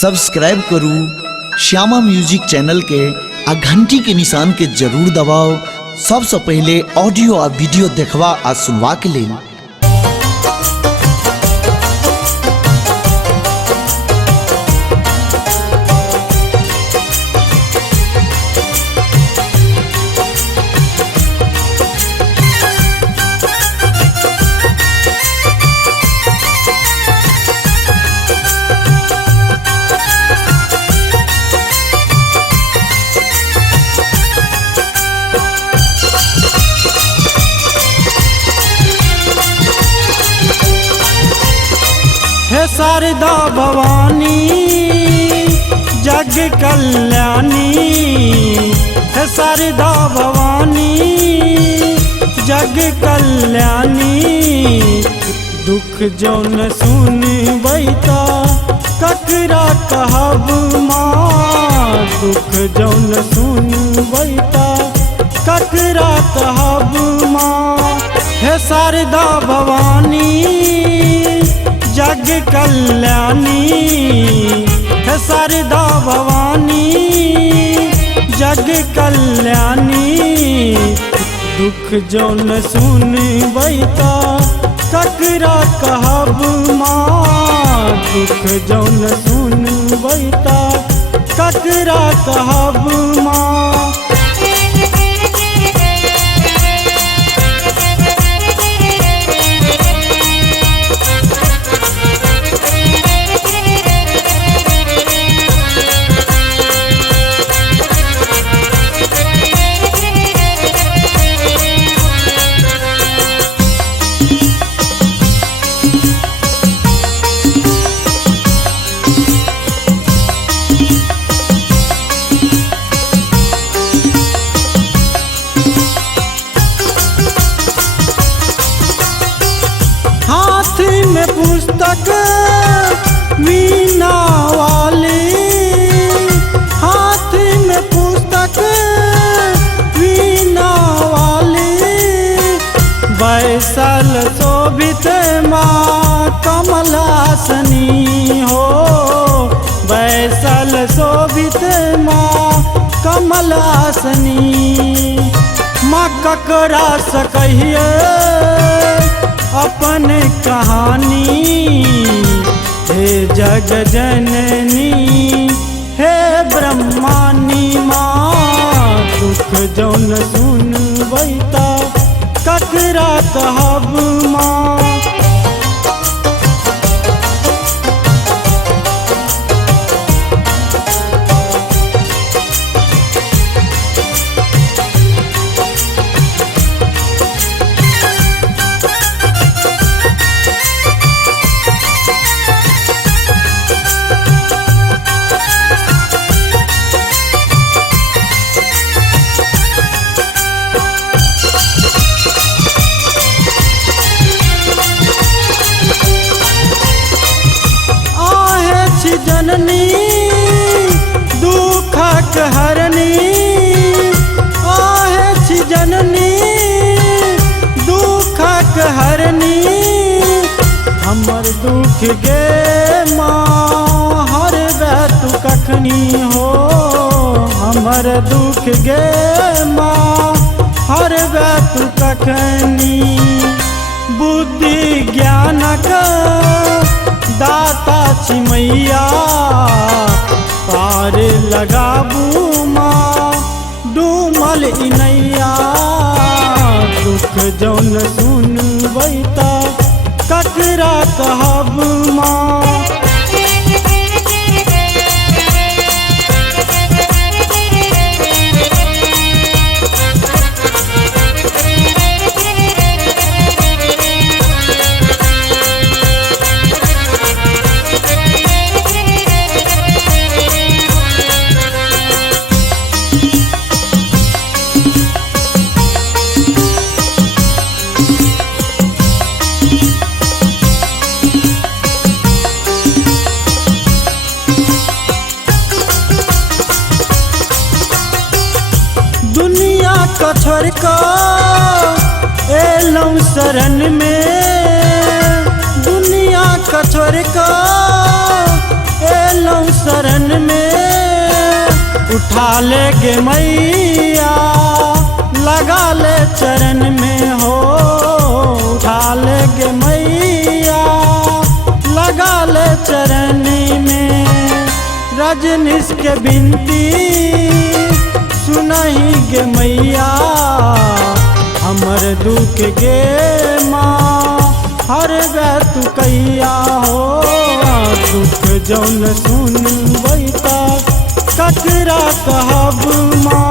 Subscribe करू Shyama music channel के आ घंटी के निशान के जरूर दबाओ सबसे पहले ऑडियो आ वीडियो देखवा आ सुनवा के लिए। हे शारदा भवानी जग कल्याणी, हे शारदा भवानी जग कल्याणी। दुख जौन सुनबैता ककरा कहब माँ, दुख जौन सुनबैता ककरा कहब माँ। हे शारदा भवानी जग कल्याणी, हे शारदा भवानी जग कल्याणी। दुख जौन सुनबैता ककरा कहब माँ, दुख जौन सुनबैता ककरा कहब माँ। हाथी में पुस्तक वीणा वाली, हाथी में पुस्तक वीणा वाली। बैसल शोभित माँ कमलासनी हो, बैसल शोभित माँ कमलासनी। माँ ककरा सकहिए अपन कहानी, हे जग जननी हे ब्रह्मानी माँ। दुख जौन सुनबैता ककरा कहब माँ। जननी दुखक हरनी, आहे छी जननी दुखक हरनी। हमर दुख गे माँ हरबे तू कखनी हो, हमर दुख गे माँ हरबे तू कखनी। बुद्धि ज्ञानक दाता छी मैया, पार लगाबू माँ डूमल इनैया। दुख जौन सुनबैता ककरा कहब माँ। दुनिया का छोड़ कर एलौं शरण में, दुनिया का छोड़ कर लो शरण में उठा ले गे मैया लगा ले चरण में हो उठा ले गे मैया लगा ले चरण में रजनीश के बिनती सुनही गे मैया हमर दुख गे माँ हर गे तू कैया हो दुख जौन सुन बैता ककरा कहब माँ।